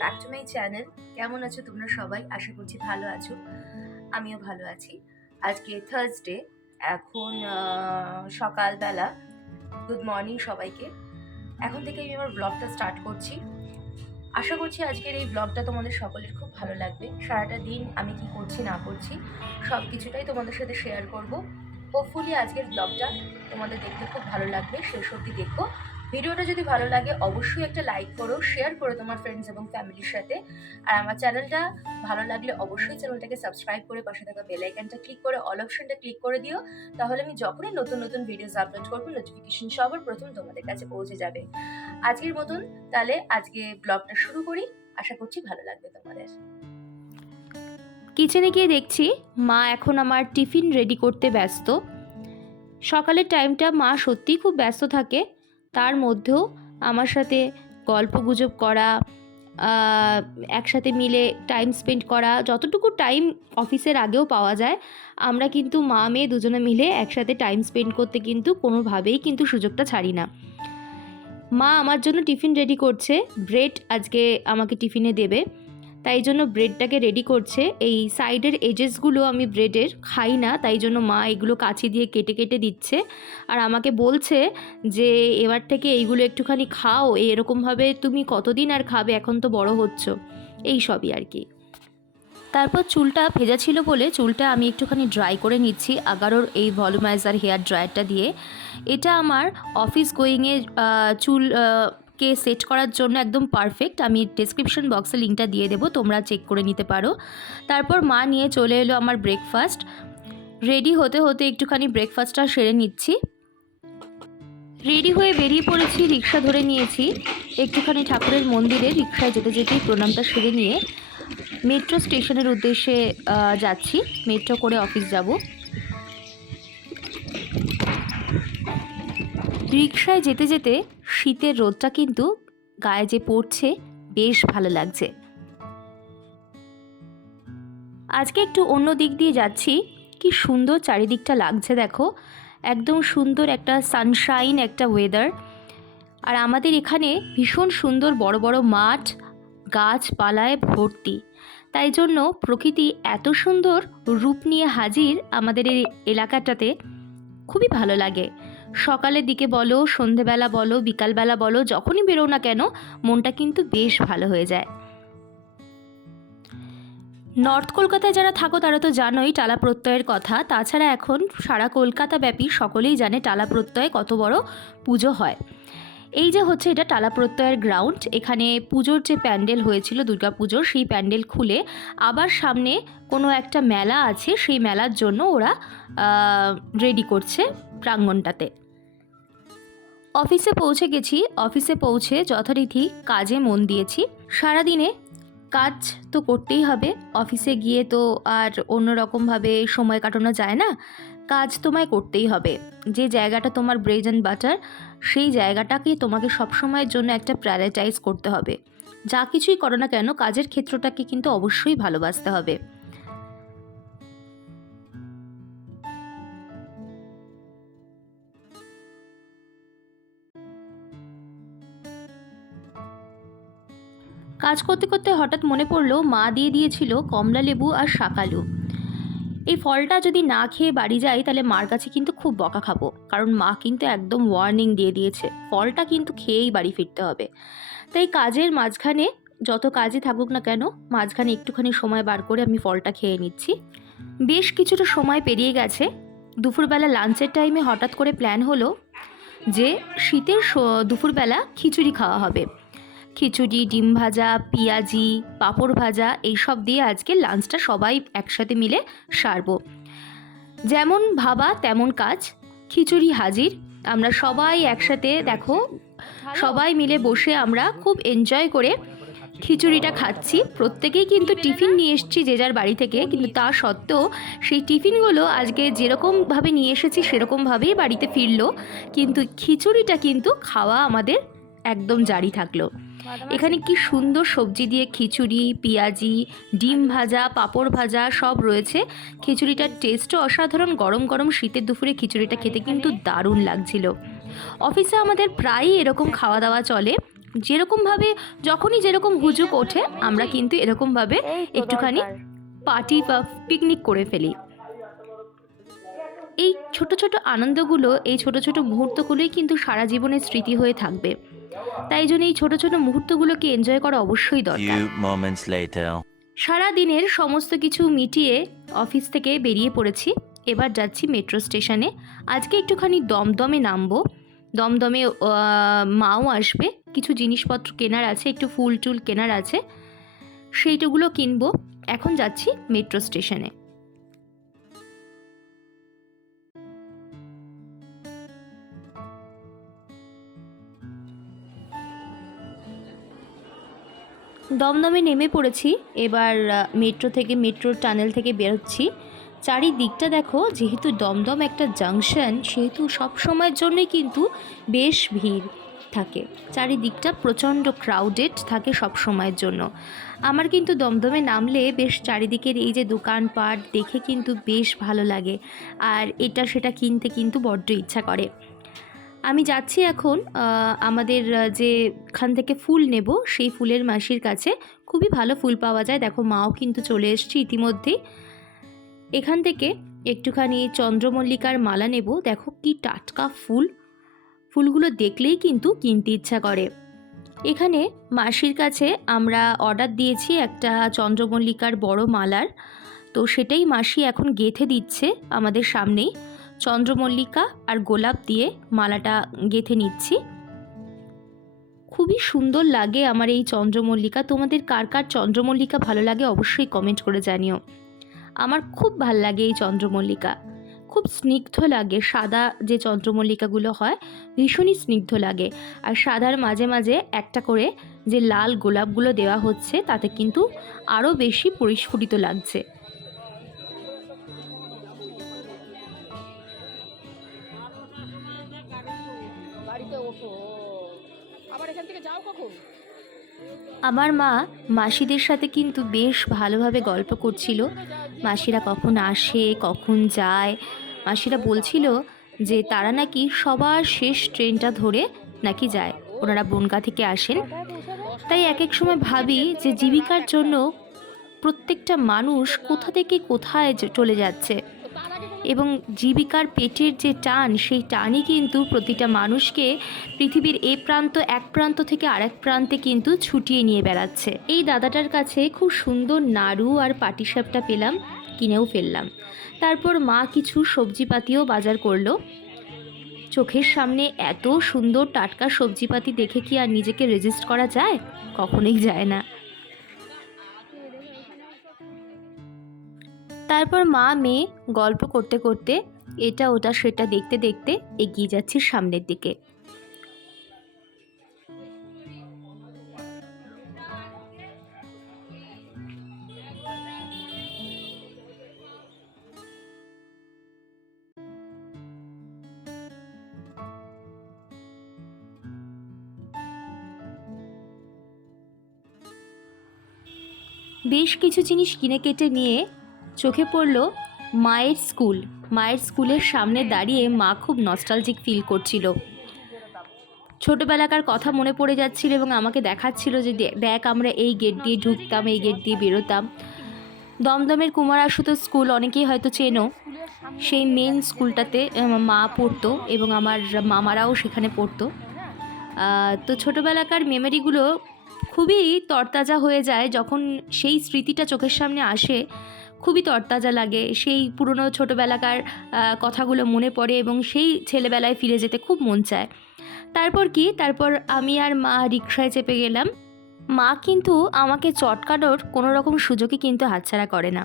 Back to my channel. কেমন আছো তোমরা সবাই? আশা করছি ভালো আছো। আমিও ভালো আছি। আজকে থার্সডে, এখন সকালবেলা। গুড মর্নিং সবাইকে। এখন থেকে আমি আমার ব্লগটা স্টার্ট করছি। আশা করছি আজকের এই ব্লগটা তোমাদের সকলের খুব ভালো লাগবে। সারাটা দিন আমি কি করছি না করছি সব কিছুটাই তোমাদের সাথে শেয়ার করব। হোপফুলি আজকের ব্লগটা তোমাদের দেখতে খুব ভালো লাগবে, শেষ অবধি দেখো। ভিডিওটা যদি ভালো লাগে অবশ্যই একটা লাইক করো, শেয়ার করো তোমার ফ্রেন্ডস এবং ফ্যামিলির সাথে। আর আমার চ্যানেলটা ভালো লাগলে অবশ্যই চ্যানেলটাকে সাবস্ক্রাইব করে পাশে থাকা বেল আইকনটা ক্লিক করে অল অপশনটা ক্লিক করে দিও। তাহলে আমি যখনই নতুন নতুন ভিডিওস আপলোড করবো নোটিফিকেশন সবার প্রথম তোমাদের কাছে পৌঁছে যাবে। আজকের মতন তাহলে আজকে ব্লগটা শুরু করি। আশা করছি ভালো লাগবে তোমাদের। কিচেনে গিয়ে দেখছি মা এখন আমার টিফিন রেডি করতে ব্যস্ত। সকালের টাইমটা মা সত্যিই খুব ব্যস্ত থাকে, তার মধ্যেও আমার সাথে গল্পগুজব করা, একসাথে মিলে টাইম স্পেন্ড করা, যতটুকু টাইম অফিসের আগেও পাওয়া যায় আমরা কিন্তু মা মেয়ে দুজনে মিলে একসাথে টাইম স্পেন্ড করতে কিন্তু কোনোভাবেই কিন্তু সুযোগটা ছাড়ি না। মা আমার জন্য টিফিন রেডি করছে, ব্রেড আজকে আমাকে টিফিনে দেবে, তাই জন্য ব্রেডটাকে রেডি করছে। এই সাইডের এজেসগুলো আমি ব্রেডের খাই না, তাই জন্য মা এগুলো কাঁচি দিয়ে কেটে কেটে দিচ্ছে আর আমাকে বলছে যে এবার থেকে এইগুলো একটুখানি খাও, এরকমভাবে তুমি কতদিন আর খাবে, এখন তো বড় হচ্ছ, এই সবই আর কি। তারপর চুলটা ভেজা ছিল বলে চুলটা আমি একটুখানি ড্রাই করে নিচ্ছি আগারোর এই ভলিউমাইজার হেয়ার ড্রায়ারটা দিয়ে। এটা আমার অফিস গোয়িংয়ে চুল কে সেট করার জন্য একদম পারফেক্ট। আমি ডেসক্রিপশন বক্সে লিঙ্কটা দিয়ে দেবো, তোমরা চেক করে নিতে পারো। তারপর মা নিয়ে চলে এলো আমার ব্রেকফাস্ট। রেডি হতে হতে একটুখানি ব্রেকফাস্টটা সেরে নিচ্ছি। রেডি হয়ে বেরিয়ে পড়েছি, রিক্সা ধরে নিয়েছি। একটুখানি ঠাকুরের মন্দিরে রিক্সায় যেতে যেতেই প্রণামটা সেরে নিয়ে মেট্রো স্টেশনের উদ্দেশ্যে যাচ্ছি। মেট্রো করে অফিস যাব। রিক্সায় যেতে যেতে শীতের রোদটা কিন্তু গায়ে যে পড়ছে বেশ ভালো লাগছে। আজকে একটু অন্য দিক দিয়ে যাচ্ছি, কি সুন্দর চারিদিকটা লাগছে দেখো, একদম সুন্দর একটা সানশাইন একটা ওয়েদার। আর আমাদের এখানে ভীষণ সুন্দর বড় বড় মাঠ, গাছপালায় ভর্তি, তাই জন্য প্রকৃতি এত সুন্দর রূপ নিয়ে হাজির আমাদের এই এলাকাটাতে, খুবই ভালো লাগে। সকালের দিকে বলো, সন্ধেবেলা বলো, বিকালবেলা বলো, যখনই বেরো না কেন মনটা কিন্তু বেশ ভালো হয়ে যায়। নর্থ কলকাতায় যারা থাকো তারা তো জানোই টালা প্রত্যয়ের কথা, তাছাড়া এখন সারা কলকাতা ব্যাপী সকলেই জানে টালা প্রত্যয়ে কত বড় পুজো হয়। এই যে হচ্ছে এটা টালা প্রত্যয়ের গ্রাউন্ড, এখানে পুজোর যে প্যান্ডেল হয়েছিল দুর্গা পুজোর, সেই প্যান্ডেল খুলে আবার সামনে কোনো একটা মেলা আছে, সেই মেলার জন্য ওরা রেডি করছে প্রাঙ্গণটাতে। অফিসে পৌঁছে গেছি, অফিসে পৌঁছে যথারীতি কাজে মন দিয়েছি। সারাদিনে কাজ তো করতেই হবে, অফিসে গিয়ে তো আর অন্যরকমভাবে সময় কাটানো যায় না, কাজ তোমায় করতেই হবে। যে জায়গাটা তোমার ব্রেড অ্যান্ড বাটার, সেই জায়গাটাকে তোমাকে সবসময়ের জন্য একটা প্রায়োরিটাইজ করতে হবে। যা কিছুই করো না কেন কাজের ক্ষেত্রটাকে কিন্তু অবশ্যই ভালোবাসতে হবে। কাজ করতে করতে হঠাৎ মনে পড়লো মা দিয়ে দিয়েছিল কমলা লেবু আর শাকালু। এই ফলটা যদি না খেয়ে বাড়ি যাই তাহলে মার কাছে কিন্তু খুব বকা খাবো, কারণ মা কিন্তু একদম ওয়ার্নিং দিয়ে দিয়েছে ফলটা কিন্তু খেয়েই বাড়ি ফিরতে হবে। তাই কাজের মাঝখানে, যত কাজই থাকুক না কেন, মাঝখানে একটুখানি সময় বার করে আমি ফলটা খেয়ে নিচ্ছি। বেশ কিছুটা সময় পেরিয়ে গেছে। দুপুরবেলা লাঞ্চের টাইমে হঠাৎ করে প্ল্যান হলো যে শীতের দুপুরবেলা খিচুড়ি খাওয়া হবে। খিচুড়ি, ডিম ভাজা, পেঁয়াজি, পাঁপড় ভাজা, এইসব দিয়ে আজকে লাঞ্চটা সবাই একসাথে মিলে সারবো। যেমন ভাবা তেমন কাজ, খিচুড়ি হাজির। আমরা সবাই একসাথে দেখো, সবাই মিলে বসে আমরা খুব এনজয় করে খিচুড়িটা খাচ্ছি। প্রত্যেকেই কিন্তু টিফিন নিয়ে এসেছি যে যার বাড়ি থেকে, কিন্তু তা সত্ত্বেও সেই টিফিনগুলো আজকে যেরকমভাবে নিয়ে এসেছি সেরকমভাবেই বাড়িতে ফিরলো, কিন্তু খিচুড়িটা কিন্তু খাওয়া আমাদের একদম জারি থাকলো। এখানে কি সুন্দর সবজি দিয়ে খিচুড়ি, পেঁয়াজি, ডিম ভাজা, পাঁপড় ভাজা সব রয়েছে। খিচুড়িটার টেস্টও অসাধারণ, গরম গরম শীতের দুপুরে খিচুড়িটা খেতে কিন্তু দারুণ লাগছিল। অফিসে আমাদের প্রায়ই এরকম খাওয়া দাওয়া চলে, যেরকমভাবে যখনই যেরকম হুজুক ওঠে আমরা কিন্তু এরকমভাবে একটুখানি পার্টি বা পিকনিক করে ফেলি। এই ছোট ছোট আনন্দগুলো, এই ছোট ছোট মুহূর্তগুলোই কিন্তু সারা জীবনের স্মৃতি হয়ে থাকবে। তাই জন্য এই ছোট ছোট মুহূর্তগুলোকে এনজয় করা অবশ্যই দরকার। Few moments later. সারা দিনের সমস্ত কিছু মিটিয়ে অফিস থেকে বেরিয়ে পড়েছি। এবার যাচ্ছি মেট্রো স্টেশনে। আজকে একটুখানি দমদমে নামবো। দমদমে মাও আসবে, কিছু জিনিসপত্র কেনার আছে, একটু ফুল টুল কেনার আছে, সেইটুগুলো কিনবো। এখন যাচ্ছি মেট্রো স্টেশনে। দমদমে নেমে পড়েছি। এবার মেট্রোর টানেল থেকে বেরোচ্ছি। চারিদিকটা দেখো, যেহেতু দমদম একটা জাংশন, সেহেতু সব সময়ের জন্যই কিন্তু বেশ ভিড় থাকে। চারিদিকটা প্রচণ্ড ক্রাউডেড থাকে সব সময়ের জন্য। আমার কিন্তু দমদমে নামলে বেশ চারিদিকের এই যে দোকানপাট দেখে কিন্তু বেশ ভালো লাগে, আর এটা সেটা কিনতে কিন্তু বড্ড ইচ্ছা করে। আমি যাচ্ছি এখন আমাদের যেখান থেকে ফুল নেব সেই ফুলের মাসির কাছে। খুবই ভালো ফুল পাওয়া যায়। দেখো মাও কিন্তু চলে এসেছি ইতিমধ্যেই। এখান থেকে একটুখানি চন্দ্রমল্লিকার মালা নেব। দেখো কি টাটকা ফুল, ফুলগুলো দেখলেই কিন্তু কিনতে ইচ্ছা করে। এখানে মাসির কাছে আমরা অর্ডার দিয়েছি একটা চন্দ্রমল্লিকার বড় মালার, তো সেটাই মাসি এখন গেঁথে দিচ্ছে আমাদের সামনেই। চন্দ্রমল্লিকা আর গোলাপ দিয়ে মালাটা গেঁথে নিচ্ছি। খুবই সুন্দর লাগে আমার এই চন্দ্রমল্লিকা। তোমাদের কার কার চন্দ্রমল্লিকা ভালো লাগে অবশ্যই কমেন্ট করে জানিও। আমার খুব ভাল লাগে এই চন্দ্রমল্লিকা, খুব স্নিগ্ধ লাগে। সাদা যে চন্দ্রমল্লিকাগুলো হয় ভীষণই স্নিগ্ধ লাগে, আর সাদার মাঝে মাঝে একটা করে যে লাল গোলাপগুলো দেওয়া হচ্ছে তাতে কিন্তু আরও বেশি পরিস্ফুটিত লাগছে। আমার মা মাসিদের সাথে কিন্তু বেশ ভালোভাবে গল্প করছিল। মাসিরা কখন আসে কখন যায়। মাসিরা বলছিল যে তারা নাকি সবার শেষ ট্রেনটা ধরে নাকি যায়, ওনারা বনগাঁ থেকে আসেন। তাই এক এক সময় ভাবি যে জীবিকার জন্য প্রত্যেকটা মানুষ কোথা থেকে কোথায় চলে যাচ্ছে, এবং জীবিকার পেটের যে টান, সেই টানই কিন্তু প্রতিটা মানুষকে পৃথিবীর এক প্রান্ত থেকে আরেক প্রান্তে কিন্তু ছুটিয়ে নিয়ে বেড়াচ্ছে। এই দাদাটার কাছে খুব সুন্দর নাড়ু আর পাটিসাপটা পেলাম, কিনেও ফেললাম। তারপর মা কিছু সবজিপাতিও বাজার করলো। চোখের সামনে এত সুন্দর টাটকা সবজিপাতি দেখে কি আর নিজেকে রেজিস্ট করা যায়? কখনোই যায় না। তারপর মা মেয়ে গল্প করতে করতে এটা ওটা সেটা দেখতে দেখতে এগিয়ে যাচ্ছি সামনের দিকে। বেশ কিছু জিনিস কিনে কেটে নিয়ে চোখে পড়ল মায়ের স্কুল। মায়ের স্কুলের সামনে দাঁড়িয়ে মা খুব নস্টালজিক ফিল করছিল। ছোটোবেলাকার কথা মনে পড়ে যাচ্ছিল এবং আমাকে দেখাচ্ছিল যে দেখ আমরা এই গেট দিয়ে ঢুকতাম, এই গেট দিয়ে বেরোতাম। দমদমের কুমার আশুতোষ স্কুল অনেকেই হয়তো চেনো। সেই মেন স্কুলটাতে মা পড়তো এবং আমার মামারাও সেখানে পড়তো। তো ছোটোবেলাকার মেমোরিগুলো খুবই তরতাজা হয়ে যায় যখন সেই স্মৃতিটা চোখের সামনে আসে। খুবই তরতাজা লাগে, সেই পুরনো ছোটোবেলাকার কথাগুলো মনে পড়ে এবং সেই ছেলেবেলায় ফিরে যেতে খুব মন চায়। তারপর আমি আর মা রিকশায় চেপে গেলাম। মা কিন্তু আমাকে চটকানোর কোনো রকম সুযোগই কিন্তু হাতছাড়া করে না,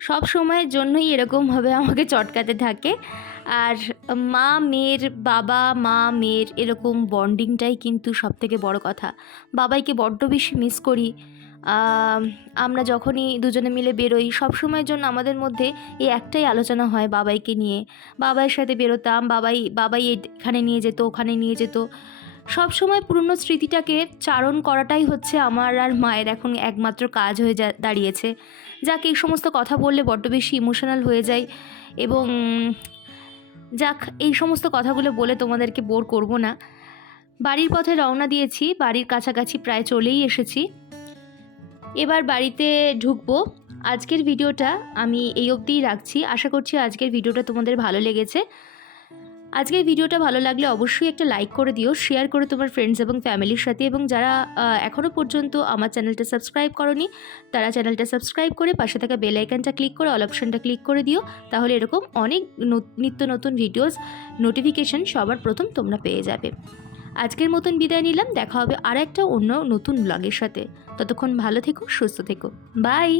সব সময়ের জন্যই এরকমভাবে আমাকে চটকাতে থাকে। আর মা মেয়ের এরকম বন্ডিংটাই কিন্তু সবথেকে বড় কথা। বাবাইকে বড্ড বেশি মিস করি। আমরা যখনই দুজনে মিলে বেরোই সব সময়ের জন্য আমাদের মধ্যে এই একটাই আলোচনা হয় বাবাইকে নিয়ে। বাবাইয়ের সাথে বেরোতাম, বাবাই এখানে নিয়ে যেত, ওখানে নিয়ে যেত। সব সময় পুরনো স্মৃতিটাকে চারণ করাটাই হচ্ছে আমার আর মায়ের এখন একমাত্র কাজ হয়ে দাঁড়িয়েছে। যাক, এই সমস্ত কথা বললে বড্ড বেশি ইমোশনাল হয়ে যায় এবং যাক, এই সমস্ত কথাগুলো বলে তোমাদেরকে বোর করব না। বাড়ির পথে রওনা দিয়েছি, বাড়ির কাছাকাছি প্রায় চলেই এসেছি। এবার বাড়িতে ঢুকবো। আজকের ভিডিওটা আমি এই অবধিই রাখছি। আশা করছি আজকের ভিডিওটা তোমাদের ভালো লেগেছে। আজকের ভিডিওটা ভালো লাগলে অবশ্যই একটা লাইক করে দিও, শেয়ার করে তোমার ফ্রেন্ডস এবং ফ্যামিলির সাথে, এবং যারা এখনও পর্যন্ত আমার চ্যানেলটা সাবস্ক্রাইব করনি তারা চ্যানেলটা সাবস্ক্রাইব করে পাশে থাকা বেল আইকনটা ক্লিক করে অল অপশনটা ক্লিক করে দিও। তাহলে এরকম অনেক নিত্য নতুন ভিডিওস নোটিফিকেশন সবার প্রথম তোমরা পেয়ে যাবে। আজকের মতন বিদায় নিলাম, দেখা হবে আর একটা অন্য নতুন ব্লগের সাথে। ততক্ষণ ভালো থেকো, সুস্থ থেকো, বাই।